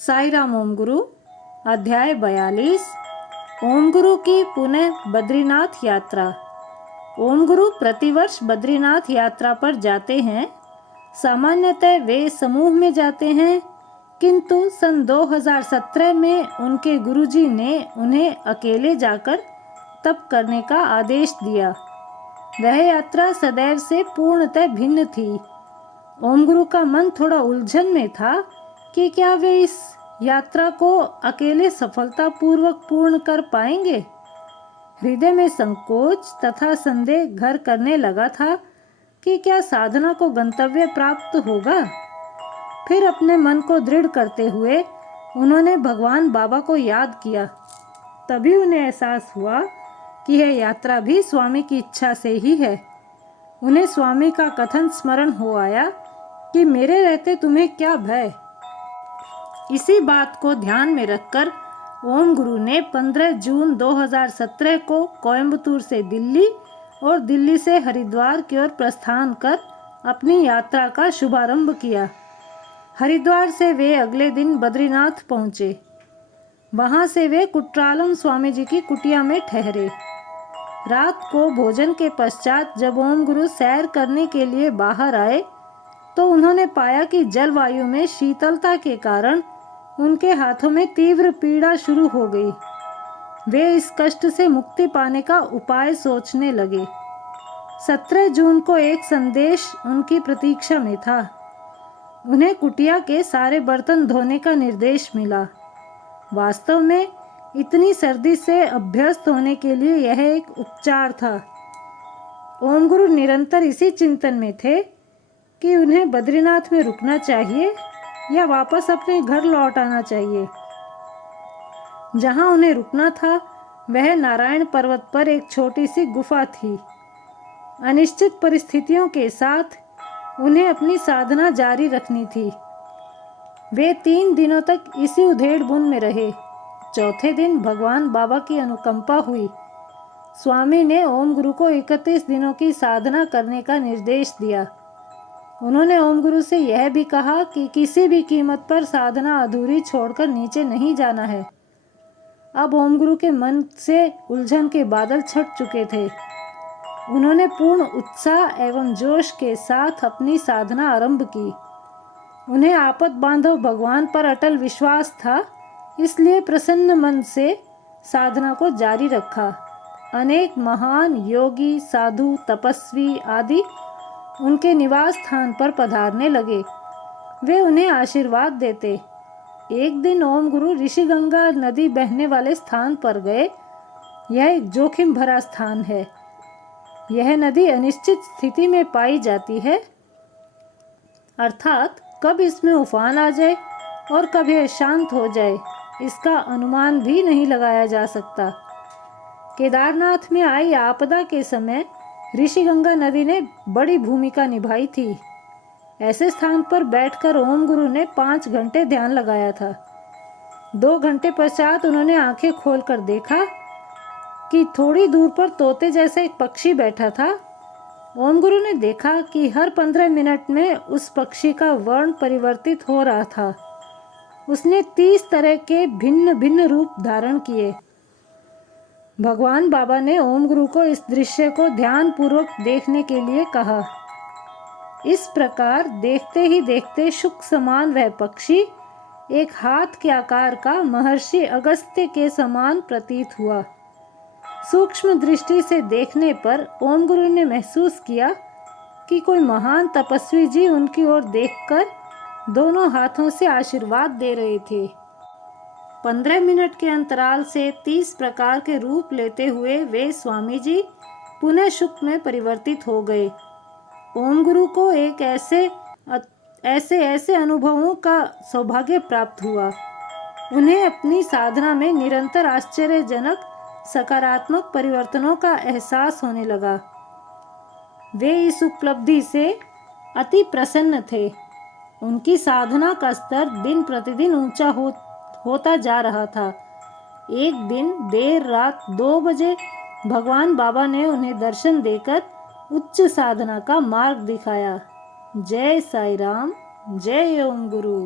साई राम ओम गुरु। अध्याय 42। ओम गुरु की पुनः बद्रीनाथ यात्रा। ओम गुरु प्रतिवर्ष बद्रीनाथ यात्रा पर जाते हैं। सामान्यतः वे समूह में जाते हैं, किंतु सन 2017 में उनके गुरुजी ने उन्हें अकेले जाकर तप करने का आदेश दिया। वह यात्रा सदैव से पूर्णतः भिन्न थी। ओम गुरु का मन थोड़ा उलझन में था कि क्या वे इस यात्रा को अकेले सफलतापूर्वक पूर्ण कर पाएंगे। हृदय में संकोच तथा संदेह घर करने लगा था कि क्या साधना को गंतव्य प्राप्त होगा। फिर अपने मन को दृढ़ करते हुए उन्होंने भगवान बाबा को याद किया। तभी उन्हें एहसास हुआ कि यह यात्रा भी स्वामी की इच्छा से ही है। उन्हें स्वामी का कथन स्मरण हो आया कि मेरे रहते तुम्हें क्या भय। इसी बात को ध्यान में रखकर ओम गुरु ने 15 जून 2017 को कोयंबटूर से दिल्ली और दिल्ली से हरिद्वार की ओर प्रस्थान कर अपनी यात्रा का शुभारंभ किया। हरिद्वार से वे अगले दिन बद्रीनाथ पहुंचे। वहां से वे कुट्रालम स्वामी जी की कुटिया में ठहरे। रात को भोजन के पश्चात जब ओम गुरु सैर करने के लिए बाहर आए तो उन्होंने पाया कि जलवायु में शीतलता के कारण उनके हाथों में तीव्र पीड़ा शुरू हो गई। वे इस कष्ट से मुक्ति पाने का उपाय सोचने लगे। 17 जून को एक संदेश उनकी प्रतीक्षा में था। उन्हें कुटिया के सारे बर्तन धोने का निर्देश मिला। वास्तव में इतनी सर्दी से अभ्यस्त होने के लिए यह एक उपचार था। ओम गुरु निरंतर इसी चिंतन में थे कि उन्हें बद्रीनाथ में रुकना चाहिए या वापस अपने घर लौट आना चाहिए। जहां उन्हें रुकना था वह नारायण पर्वत पर एक छोटी सी गुफा थी। अनिश्चित परिस्थितियों के साथ उन्हें अपनी साधना जारी रखनी थी। वे 3 दिनों तक इसी उधेड़-बुन में रहे। चौथे दिन भगवान बाबा की अनुकंपा हुई। स्वामी ने ओम गुरु को 31 दिनों की साधना करने का निर्देश दिया। उन्होंने ओम गुरु से यह भी कहा कि किसी भी कीमत पर साधना अधूरी छोड़कर नीचे नहीं जाना है। अब ओम गुरु के मन से उलझन के बादल छट चुके थे। उन्होंने पूर्ण उत्साह एवं जोश के साथ अपनी साधना आरंभ की। उन्हें आपद बांधव भगवान पर अटल विश्वास था, इसलिए प्रसन्न मन से साधना को जारी रखा। अनेक महान योगी, साधु, तपस्वी आदि उनके निवास स्थान पर पधारने लगे। वे उन्हें आशीर्वाद देते। एक दिन ओम गुरु ऋषिगंगा नदी बहने वाले स्थान पर गए। यह एक जोखिम भरा स्थान है। यह नदी अनिश्चित स्थिति में पाई जाती है, अर्थात कब इसमें उफान आ जाए और कब यह शांत हो जाए, इसका अनुमान भी नहीं लगाया जा सकता। केदारनाथ में आई आपदा के समय ऋषिगंगा नदी ने बड़ी भूमिका निभाई थी। ऐसे स्थान पर बैठकर ओम गुरु ने 5 घंटे ध्यान लगाया था। 2 घंटे पश्चात उन्होंने आंखें खोलकर देखा कि थोड़ी दूर पर तोते जैसा एक पक्षी बैठा था। ओम गुरु ने देखा कि हर 15 मिनट में उस पक्षी का वर्ण परिवर्तित हो रहा था। उसने 30 तरह के भिन्न भिन्न रूप धारण किए। भगवान बाबा ने ओम गुरु को इस दृश्य को ध्यान पूर्वक देखने के लिए कहा। इस प्रकार देखते ही देखते शुक समान वह पक्षी एक हाथ के आकार का महर्षि अगस्त्य के समान प्रतीत हुआ। सूक्ष्म दृष्टि से देखने पर ओम गुरु ने महसूस किया कि कोई महान तपस्वी जी उनकी ओर देखकर दोनों हाथों से आशीर्वाद दे रहे थे। 15 मिनट के अंतराल से 30 प्रकार के रूप लेते हुए वे स्वामी जी पुनः शुक में परिवर्तित हो गए। ओम गुरु को एक ऐसे अनुभवों का सौभाग्य प्राप्त हुआ। उन्हें अपनी साधना में निरंतर आश्चर्यजनक सकारात्मक परिवर्तनों का एहसास होने लगा। वे इस उपलब्धि से अति प्रसन्न थे। उनकी साधना का स्तर दिन प्रतिदिन ऊंचा होता जा रहा था। एक दिन देर रात 2 बजे भगवान बाबा ने उन्हें दर्शन देकर उच्च साधना का मार्ग दिखाया। जय साई राम, जय ओम गुरु।